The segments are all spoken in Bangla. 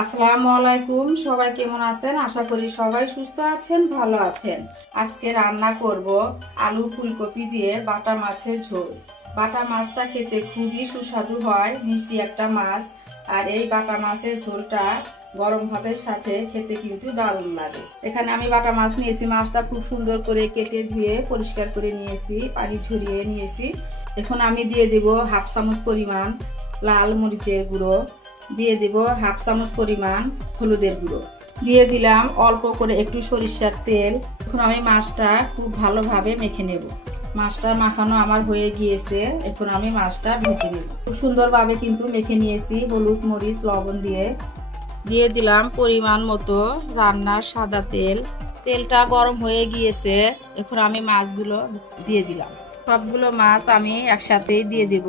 আসসালামু আলাইকুম। সবাই কেমন আছেন? আশা করি সবাই সুস্থ আছেন, ভালো আছেন। আজকে রান্না করব আলু ফুলকপি দিয়ে বাটা মাছের ঝোল। বাটা মাছটা খেতে খুবই সুস্বাদু হয়, মিষ্টি একটা মাছ। আর এই বাটা মাছের ঝোলটা গরম ভাতের সাথে খেতে কিন্তু দারুণ লাগে। এখানে আমি বাটা মাছ নিয়েছি, মাছটা খুব সুন্দর করে কেটে ধুয়ে পরিষ্কার করে নিয়েছি, পানি ঝরিয়ে নিয়েছি। এখন আমি দিয়ে দেব হাফ চামচ পরিমাণ লাল মরিচের গুঁড়ো, দিয়ে দিব হাফ চামচ পরিমাণ হলুদের গুঁড়ো, দিয়ে দিলাম অল্প করে একটু সরিষার তেল। এখন আমি মাছটা খুব ভালোভাবে মেখে নেব। মাছটা মাখানো আমার হয়ে গিয়েছে, এখন আমি মাছটা ভেজে নেব। খুব সুন্দরভাবে কিন্তু মেখে নিয়েছি হলুদ মরিচ লবণ দিয়ে। দিয়ে দিলাম পরিমাণ মতো রান্নার সাদা তেল। তেলটা গরম হয়ে গিয়েছে, এখন আমি মাছগুলো দিয়ে দিলাম। সবগুলো মাছ আমি একসাথেই দিয়ে দেব।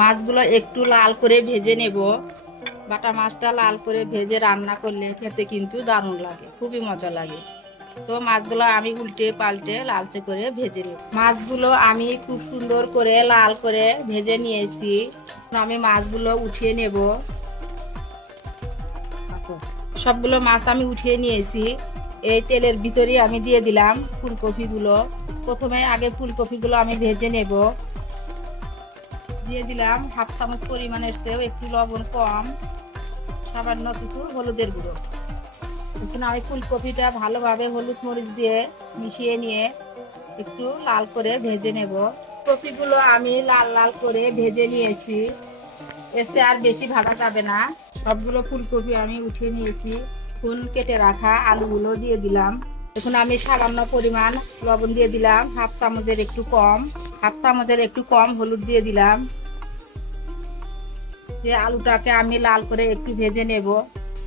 মাছগুলো একটু লাল করে ভেজে নেব। বাটা মাছটা লাল করে ভেজে রান্না করলে খেতে কিন্তু দারুণ লাগে, খুবই মজা লাগে। তো মাছগুলো আমি উল্টে পাল্টে লালচে করে ভেজে নেব। মাছগুলো আমি খুব সুন্দর করে লাল করে ভেজে নিয়েছি। আমি মাছগুলো উঠিয়ে নেব। সবগুলো মাছ আমি উঠিয়ে নিয়েছি। এই তেলের ভিতরে আমি দিয়ে দিলাম ফুলকপিগুলো। প্রথমে আগে ফুলকপিগুলো আমি ভেজে নেব। দিয়ে দিলাম হাফ চামচ পরিমাণের চেয়েও একটু লবণ কম, সামান্য কিছু হলুদের গুঁড়ো। এখন আমি ফুলকপিটা ভালোভাবে হলুদ মরিচ দিয়ে মিশিয়ে নিয়ে একটু লাল করে ভেজে নেব। কপিগুলো আমি লাল লাল করে ভেজে নিয়েছি, এতে আর বেশি ভাজা যাবে না। সবগুলো ফুলকপি আমি উঠিয়ে নিয়েছি। এখন কেটে রাখা আলুগুলো দিয়ে দিলাম। এখন আমি সামান্য পরিমাণ লবণ দিয়ে দিলাম, হাফ চামচের একটু কম হলুদ দিয়ে দিলাম। আলুটাকে আমি লাল করে একটু ভেজে নেব।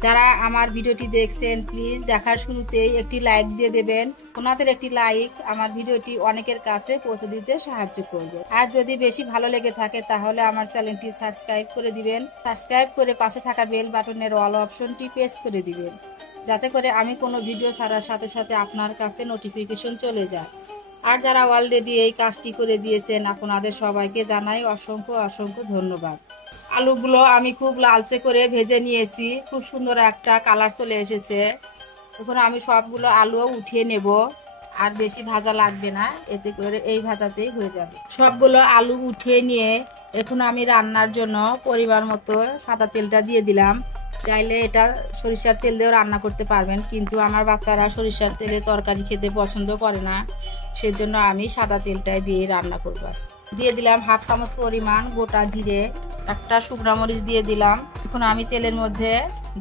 যারা আমার ভিডিওটি দেখছেন প্লিজ দেখার শুরুতেই একটি লাইক দিয়ে দেবেন। ওনাদের একটি লাইক আমার ভিডিওটি অনেকের কাছে পৌঁছে দিতে সাহায্য করবে। আর যদি বেশি ভালো লেগে থাকে তাহলে আমার চ্যানেলটি সাবস্ক্রাইব করে দিবেন। সাবস্ক্রাইব করে পাশে থাকা বেল বাটনের অল অপশনটি প্রেস করে দিবেন, যাতে করে আমি কোনো ভিডিও ছাড়ার সাথে সাথে আপনার কাছে নোটিফিকেশন চলে যায়। আর যারা অলরেডি এই কাজটি করে দিয়েছেন আপনাদের সবাইকে জানাই অসংখ্য অসংখ্য ধন্যবাদ। আলুগুলো আমি খুব লালচে করে ভেজে নিয়েছি, খুব সুন্দর একটা কালার চলে এসেছে। এখন আমি সবগুলো আলুও উঠিয়ে নেব। আর বেশি ভাজা লাগবে না, এতে করে এই ভাজাতেই হয়ে যাবে। সবগুলো আলু উঠিয়ে নিয়ে এখন আমি রান্নার জন্য পরিমাণ মতো সাদা তেলটা দিয়ে দিলাম। চাইলে এটা সরিষার তেল দিয়েও রান্না করতে পারবেন, কিন্তু আমার বাচ্চারা সরিষার তেলে তরকারি খেতে পছন্দ করে না, সেজন্য আমি সাদা তেলটাই দিয়ে রান্না করব। দিয়ে দিলাম হাফ চামচ পরিমাণ গোটা জিরে, একটা শুকনো মরিচ দিয়ে দিলাম। এখন আমি তেলের মধ্যে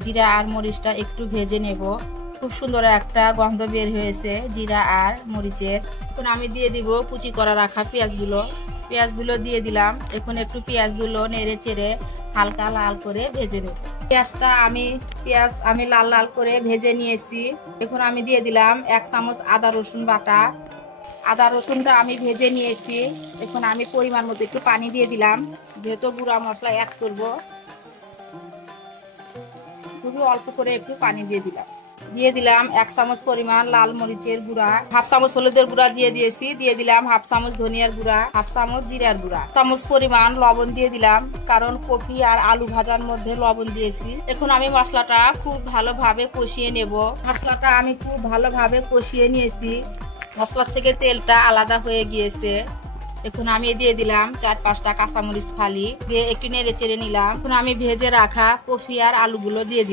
জিরা আর মরিচটা একটু ভেজে নেব। খুব সুন্দর একটা গন্ধ বের হয়েছে জিরা আর মরিচের। এখন আমি দিয়ে দিব কুচি করা রাখা পেঁয়াজগুলো দিয়ে দিলাম। এখন একটু পেঁয়াজগুলো নেড়ে চেড়ে হালকা লাল করে ভেজে নেব। পেঁয়াজ আমি লাল লাল করে ভেজে নিয়েছি। এখন আমি দিয়ে দিলাম 1 চামচ আদা রসুন বাটা। আদা রসুনটা আমি ভেজে নিয়েছি। এখন আমি পরিমাণ মতো একটু পানি দিয়ে দিলাম, যেহেতু গুঁড়া মশলা অ্যাড করব। খুবই অল্প করে একটু পানি দিয়ে দিলাম 1 চামচ পরিমাণ লাল মরিচের গুঁড়া, হাফ চামচ হলুদের গুঁড়া দিয়ে দিলাম হাফ চামচ ধনিয়ার গুঁড়া, হাফ চামচ জিরার গুঁড়া, চামচ পরিমাণ লবণ দিয়ে দিলাম, কারণ কপি আর আলু ভাজার মধ্যে লবণ দিয়েছি। এখন আমি মশলাটা খুব ভালোভাবে কষিয়ে নেব। মশলাটা আমি খুব ভালোভাবে কষিয়ে নিয়েছি, মশলা থেকে তেলটা আলাদা হয়ে গিয়েছে। এখন আমি দিয়ে দিলাম 4-5টা কাঁচামরিচ ফালি দিয়ে একটু নেড়ে চেড়ে নিলাম। এখন আমি ভেজে রাখা কফি আর আলুগুলো দিয়ে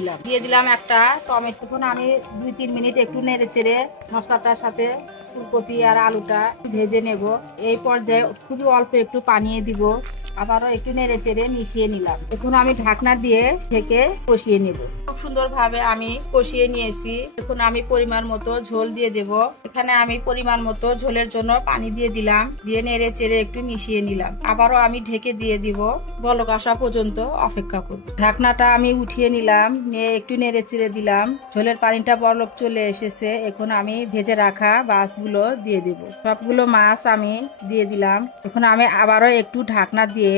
দিলাম একটা টমেটো। এখন আমি 2-3 মিনিট একটু নেড়ে চেড়ে মশলাটার সাথে ফুলকপি আর আলুটা ভেজে নেব। এই পর্যায়ে খুবই অল্প একটু পানি দিব, আবারও একটু নেড়ে চেড়ে মিশিয়ে নিলাম। এখন আমি ঢাকনা দিয়ে ঢেকে কষিয়ে নেব। খুব সুন্দরভাবে আমি কষিয়ে নিয়েছি। এখন আমি পরিমাণ মতো ঝোল দিয়ে দেব। এখানে আমি পরিমাণ মতো ঝোলের জন্য পানি দিয়ে দিলাম, দিয়ে নেড়ে চেড়ে একটু মিশিয়ে নিলাম। আবারও আমি ঢেকে দিয়ে দিব, বলক আসা পর্যন্ত অপেক্ষা করব। ঢাকনাটা আমি উঠিয়ে নিলাম, নিয়ে একটু নেড়ে চেড়ে দিলাম। ঝোলের পানিটা বলক চলে এসেছে। এখন আমি ভেজে রাখা মাছগুলো দিয়ে দেব। সবগুলো মাছ আমি দিয়ে দিলাম। এখন আমি আবারও একটু ঢাকনা দিয়ে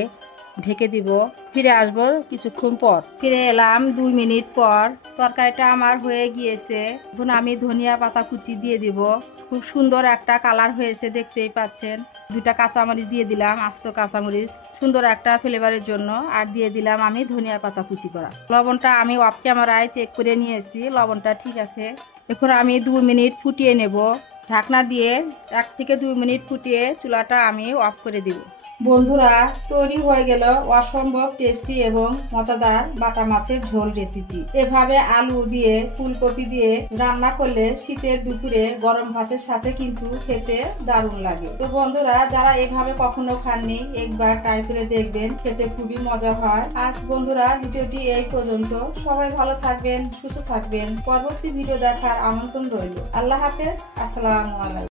ঢেকে দিব। ফিরে আসবো কিছুক্ষণ পর। ফিরে এলাম 2 মিনিট পর। তরকারিটা আমার হয়ে গিয়েছে। এখন আমি ধনিয়া পাতা কুচি দিয়ে দিব। খুব সুন্দর একটা কালার হয়েছে, দেখতেই পাচ্ছেন। 2টা কাঁচামরিচ দিয়ে দিলাম, আস্ত কাঁচামরিচ, সুন্দর একটা ফ্লেভারের জন্য। আর দিয়ে দিলাম আমি ধনিয়া পাতা কুচি করা। লবণটা আমি অফ ক্যামেরায় চেক করে নিয়েছি, লবণটা ঠিক আছে। এখন আমি 2 মিনিট ফুটিয়ে নেব। ঢাকনা দিয়ে 1 থেকে 2 মিনিট ফুটিয়ে চুলাটা আমি অফ করে দিব। বন্ধুরা, তৈরি হয়ে গেল অসম্ভব টেস্টি এবং মজাদার বাটা মাছের ঝোল রেসিপি। এভাবে আলু দিয়ে, ফুলকপি দিয়ে রান্না করলে শীতের দুপুরে গরম ভাতের সাথে কিন্তু খেতে দারুণ লাগে। তো বন্ধুরা, যারা এভাবে কখনো খাননি, একবার ট্রাই করে দেখবেন, খেতে খুবই মজা হয়। আজ বন্ধুরা ভিডিওটি এই পর্যন্ত। সবাই ভালো থাকবেন, সুস্থ থাকবেন। পরবর্তী ভিডিও দেখার আমন্ত্রণ রইল। আল্লাহ হাফেজ। আসসালামু আলাইকুম।